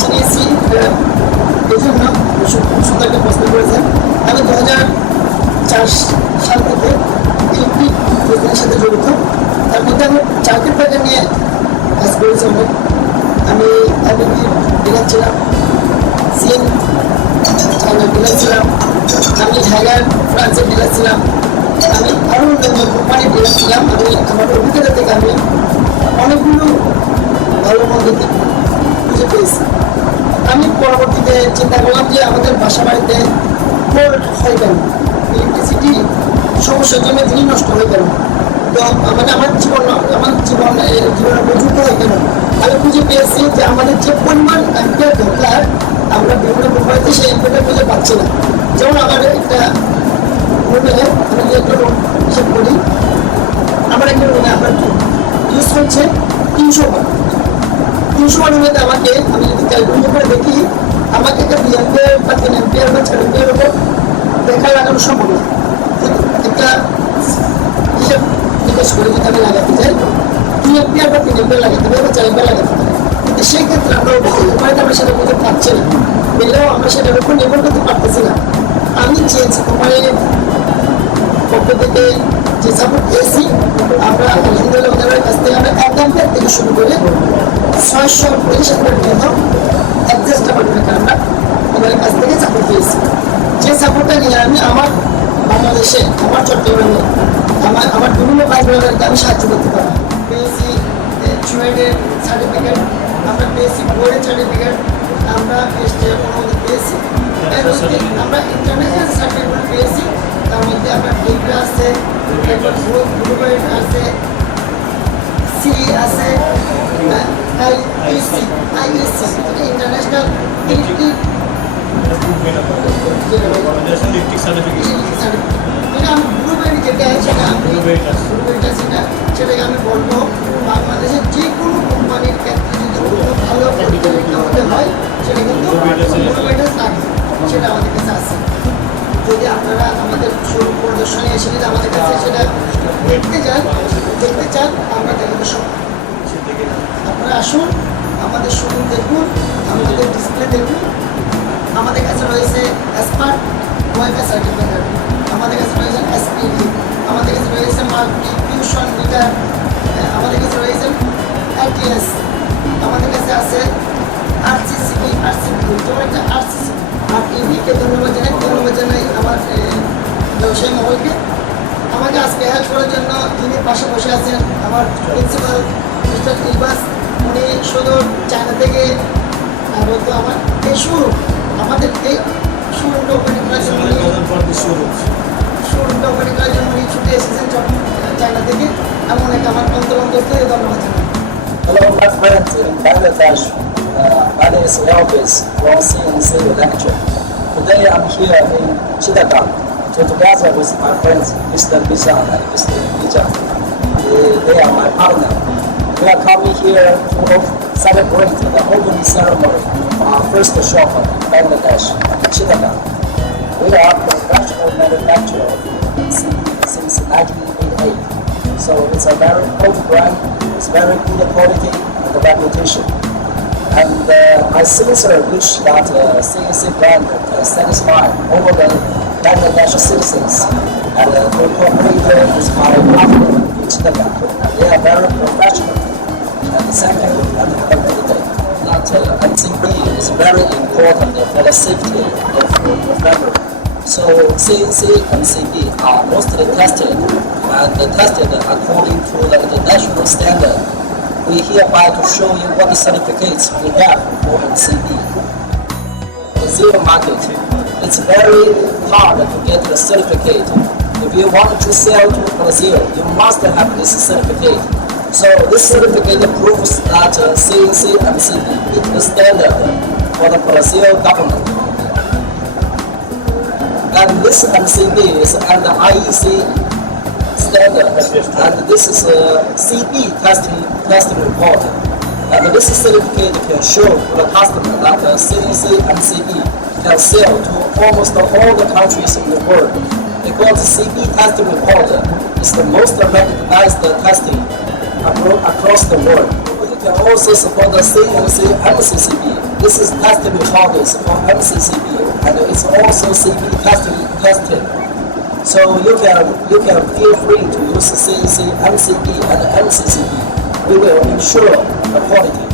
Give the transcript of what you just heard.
বেছে নিয়েছি এই জন্য খুব সুন্দর একটা প্রশ্ন করেছেন। আমি 2004 সাল থেকে ইলেকট্রিক বিজনেসের সাথে জড়িত। তার মধ্যে আমি চার্কিট ব্রেকার নিয়ে কাজ করেছি অনেক। আমি অ্যাবিবির ডিলার ছিলাম, সিএন চায়নার ডিলার ছিলাম, আমি হ্যাগার ফ্রান্সের ডিলার ছিলাম, আমি আরও অন্যান্য কোম্পানির ডিলার ছিলাম। আমি আমার অভিজ্ঞতা থেকে আমি অনেকগুলো ভালো মন্দ খুঁজে পেয়েছি। আমি পরবর্তীতে চিন্তা করলাম যে আমাদের বাসা বাড়িতে ফল্ট হয় কেন, ইলেকট্রিসিটি সমস্যার জন্য জিনিস নষ্ট হয়ে গেল, তো মানে আমার জীবনের প্রযুক্ত হয় কেন। আমি খুঁজে পেয়েছি যে আমাদের যে পরিমাণ অ্যাম্পিয়ার দরকার আমরা বিভিন্ন কোম্পানিতে সেই অ্যাম্পিয়ারটা খুঁজে পাচ্ছি না। যেমন আমার একটা রুমে আমি যে একটা রুম হিসেব করি, আমার একটা রুমে আমার ইউজ হচ্ছে 300 ওয়াট। 300 ওয়াটের মধ্যে আমাকে, আমি যদি ক্যালকুলেট করে দেখি, আমাকে একটা 2 অ্যাম্পিয়ার বা 3 অ্যাম্পিয়ার বা 4 অ্যাম্পিয়ার উপর দেখা লাগানো সম্ভব না। একটা হিসেব নিকাশ করে যদি আমি লাগাতে চাই 2 অ্যাম্পিয়ার বা 3 অ্যাম্পিয়ার লাগাতে পারি বা 4 অ্যাম্পিয়ার লাগাতে পারি, কিন্তু সেই ক্ষেত্রে আমরা আমরা সেটা করতে পারছি না, পেলেও আমরা সেটার উপর নির্ভর করতে পারতেছি না। আমি চেয়েছি কোম্পানির পক্ষ থেকে যে সাপোর্ট পেয়েছি, আমরা আলহামদুলিল্লাহ ওনাদের কাছ থেকে আমরা 1 অ্যাম্পিয়ার থেকে শুরু করে 650 অ্যাম্পিয়ার পর্যন্ত অ্যাডজাস্টেবল ব্রেকার আমরা ওনাদের কাছ থেকে সাপোর্ট পেয়েছি। যে সাপোর্টটা নিয়ে আমি আমার বাংলাদেশে, আমার চট্টগ্রামে আমার বিভিন্ন ভাই বোনেদেরকে আমি সাহায্য করতে পারি। পেয়েছি চুয়েডের সার্টিফিকেট, আমরা পেয়েছি বোর্ডের সার্টিফিকেট, আমরা অনুমোদন পেয়েছি, আমরা ইন্টারন্যাশনাল সার্টিফিকেট পেয়েছি। তার মধ্যে আপনার ডিগ্রি আছে, গ্রুপ আছে, সি আছে, আইইসি ইন্টারন্যাশনাল ইলেকট্রিক সেটাকে আমি বলবো বাংলাদেশের যে কোনো কোম্পানির ক্ষেত্রে যদি ভালো হতে হয় সেটা কিন্তু থাকে, সেটা আমাদের কাছে আছে। যদি আপনারা আমাদের শোরুম প্রদর্শনী এসে যদি আমাদের কাছে সেটা দেখতে চান আমরা দেখাতে সক্ষম। আপনারা আসুন, আমাদের শোরুম দেখুন, আমাদের ডিসপ্লে দেখুন। আমাদের কাছে রয়েছে স্মার্ট ওয়াইফাই সার্টিফিকেট, আমাদের কাছে রয়েছে এসপিডি, আমাদের কাছে রয়েছে মাল্টি ফিউশন মিটার, আমাদের কাছে রয়েছে আইটিএস, আমাদের কাছে আছে আরসিসিবি, তোমার একটা আরসিসি আর টিভিকে ধন্যবাদ জানাই আমার ব্যবসায়ী মহলকে আমাকে আজকে হেল্প করার জন্য। যিনি পাশে বসে আছেন আমার প্রিন্সিপাল মিস্টার ইলবাস, উনি সদর চায়না থেকে বলতো আমার এই শোরুম, আমাদের এই শোরুমটা ওপেনিং করার জন্য উনি ছুটে এসেছেন চায়না থেকে। এমন একটা আমার অন্তরস্থ ধন্যবাদ জানাই। Hello, my friends in Bangladesh. My name is Elvis from CNC Lecture. Today I'm here in Chittagong to together with my friends Mr. Bijan and Mr. Bijan. They are my partner. We are coming here to celebrate the opening ceremony of our first shop in Bangladesh, Chittagong. We are professional manufacturer since 1988. So it's a very old brand, it's very good quality and reputation. And I sincerely wish that CNC brand can satisfy all the Bangladesh citizens and to cooperate with my partner in Chittagong. They are very professional. And thank you and have a good day. That MCB is very important for the safety of the family. So CNC and MCB are mostly tested and tested according to the international standard. We hereby to show you what the certificates we have for MCB. The zero market, it's very hard to get the certificate. If you want to sell to Brazil, you must have this certificate. So this certificate proves that CNC MCB is the standard for the Brazil government. And this MCB is under IEC standard, and this is a CB testing report. And this certificate can show to the customer that CNC MCB can sell to almost all the countries in the world, because CB testing report is the most recognized testing across the world. We can also support the CNC and CCB This is tested methods for MCCB, and it's also CB tested. So you can feel free to use CNC, MCB, and MCCB. We will ensure the quality.